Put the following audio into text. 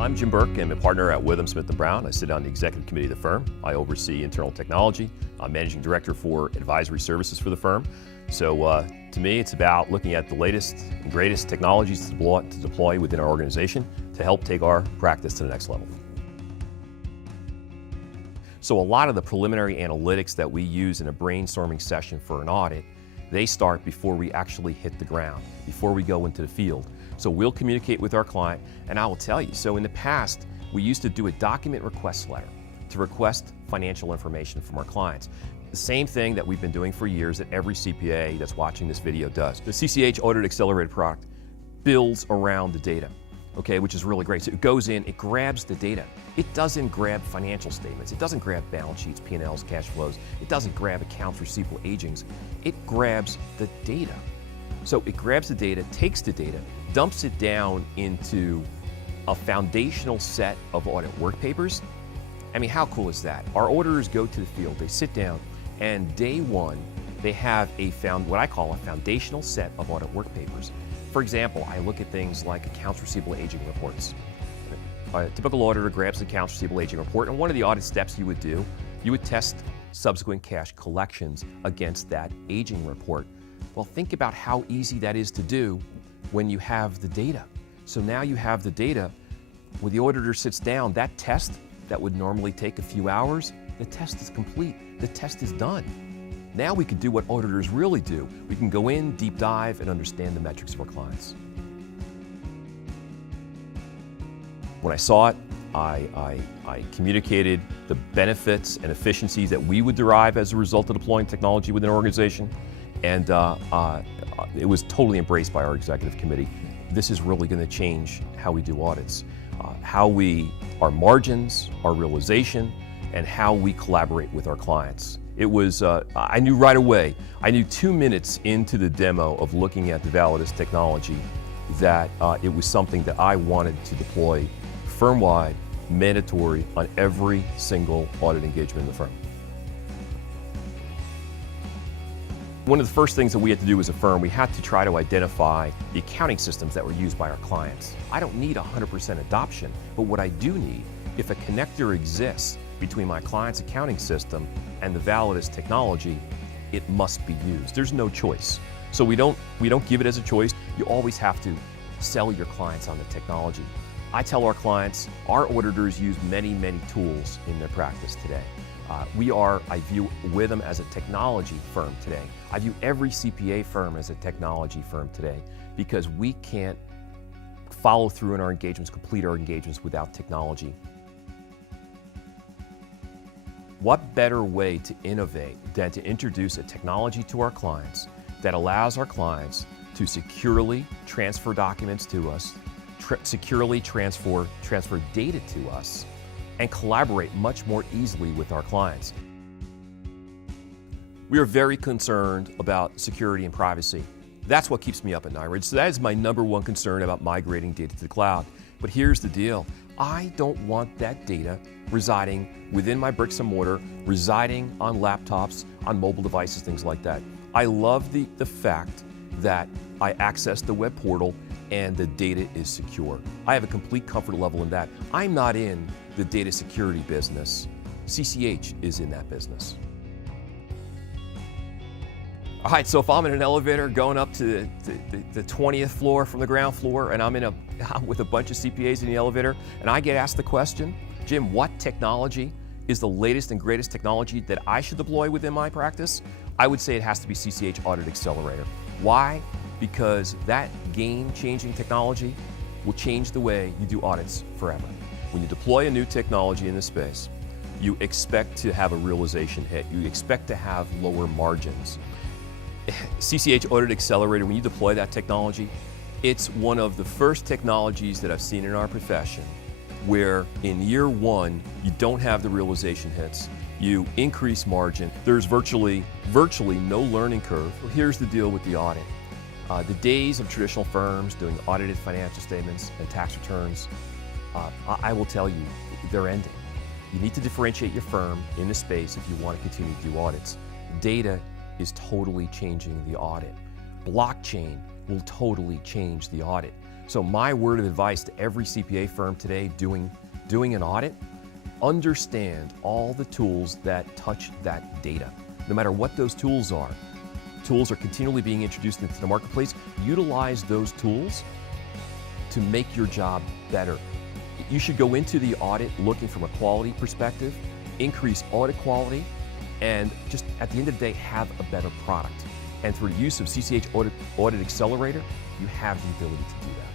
I'm Jim Bourke. I'm a partner at WithumSmith+Brown. I sit on the executive committee of the firm. I oversee internal technology. I'm managing director for advisory services for the firm. So to me, it's about looking at the latest and greatest technologies to deploy within our organization to help take our practice to the next level. So a lot of the preliminary analytics that we use in a brainstorming session for an audit, they start before we actually hit the ground, before we go into the field. So we'll communicate with our client, and I will tell you, so in the past, we used to do a document request letter to request financial information from our clients. The same thing that we've been doing for years that every CPA that's watching this video does. The CCH Audit Accelerator product builds around the data, okay, which is really great. So it goes in, it grabs the data. It doesn't grab financial statements. It doesn't grab balance sheets, P&Ls, cash flows. It doesn't grab accounts receivable agings. It grabs the data. So it grabs the data, takes the data, dumps it down into a foundational set of audit work papers. I mean, how cool is that? Our auditors go to the field, they sit down, and day one, they have what I call a foundational set of audit work papers. For example, I look at things like accounts receivable aging reports. A typical auditor grabs the accounts receivable aging report, and one of the audit steps you would do, you would test subsequent cash collections against that aging report. Well, think about how easy that is to do when you have the data. So now you have the data, when the auditor sits down, that test that would normally take a few hours, the test is complete, the test is done. Now we can do what auditors really do. We can go in, deep dive, and understand the metrics of our clients. When I saw it, I communicated the benefits and efficiencies that we would derive as a result of deploying technology within our organization, and it was totally embraced by our executive committee. This is really going to change how we do audits, our margins, our realization, and how we collaborate with our clients. It was, I knew right away, I knew 2 minutes into the demo of looking at the Validus technology that it was something that I wanted to deploy firm-wide, mandatory on every single audit engagement in the firm. One of the first things that we had to do as a firm, we had to try to identify the accounting systems that were used by our clients. I don't need 100% adoption, but what I do need, if a connector exists between my client's accounting system and the Validus technology, it must be used. There's no choice. So we don't give it as a choice. You always have to sell your clients on the technology. I tell our clients, our auditors use many, many tools in their practice today. I view Withum as a technology firm today. I view every CPA firm as a technology firm today because we can't follow through in our engagements, complete our engagements without technology. What better way to innovate than to introduce a technology to our clients that allows our clients to securely transfer documents to us, securely transfer data to us, and collaborate much more easily with our clients. We are very concerned about security and privacy. That's what keeps me up at night. So that is my #1 concern about migrating data to the cloud. But here's the deal. I don't want that data residing within my bricks and mortar, residing on laptops, on mobile devices, things like that. I love the fact that I access the web portal and the data is secure. I have a complete comfort level in that. I'm not in the data security business. CCH is in that business. All right, so if I'm in an elevator going up to the 20th floor from the ground floor and I'm with a bunch of CPAs in the elevator and I get asked the question, Jim, what technology is the latest and greatest technology that I should deploy within my practice? I would say it has to be CCH Audit Accelerator. Why? Because that game-changing technology will change the way you do audits forever. When you deploy a new technology in this space, you expect to have a realization hit. You expect to have lower margins. CCH Audit Accelerator, when you deploy that technology, it's one of the first technologies that I've seen in our profession where in year one, you don't have the realization hits. You increase margin. There's virtually no learning curve. Well, here's the deal with the audit. The days of traditional firms doing audited financial statements and tax returns, I will tell you, they're ending. You need to differentiate your firm in this space if you want to continue to do audits. Data is totally changing the audit. Blockchain will totally change the audit. So my word of advice to every CPA firm today doing an audit, understand all the tools that touch that data. No matter what those tools are continually being introduced into the marketplace. Utilize those tools to make your job better. You should go into the audit looking from a quality perspective, increase audit quality, and just at the end of the day, have a better product. And through the use of CCH Audit Accelerator, you have the ability to do that.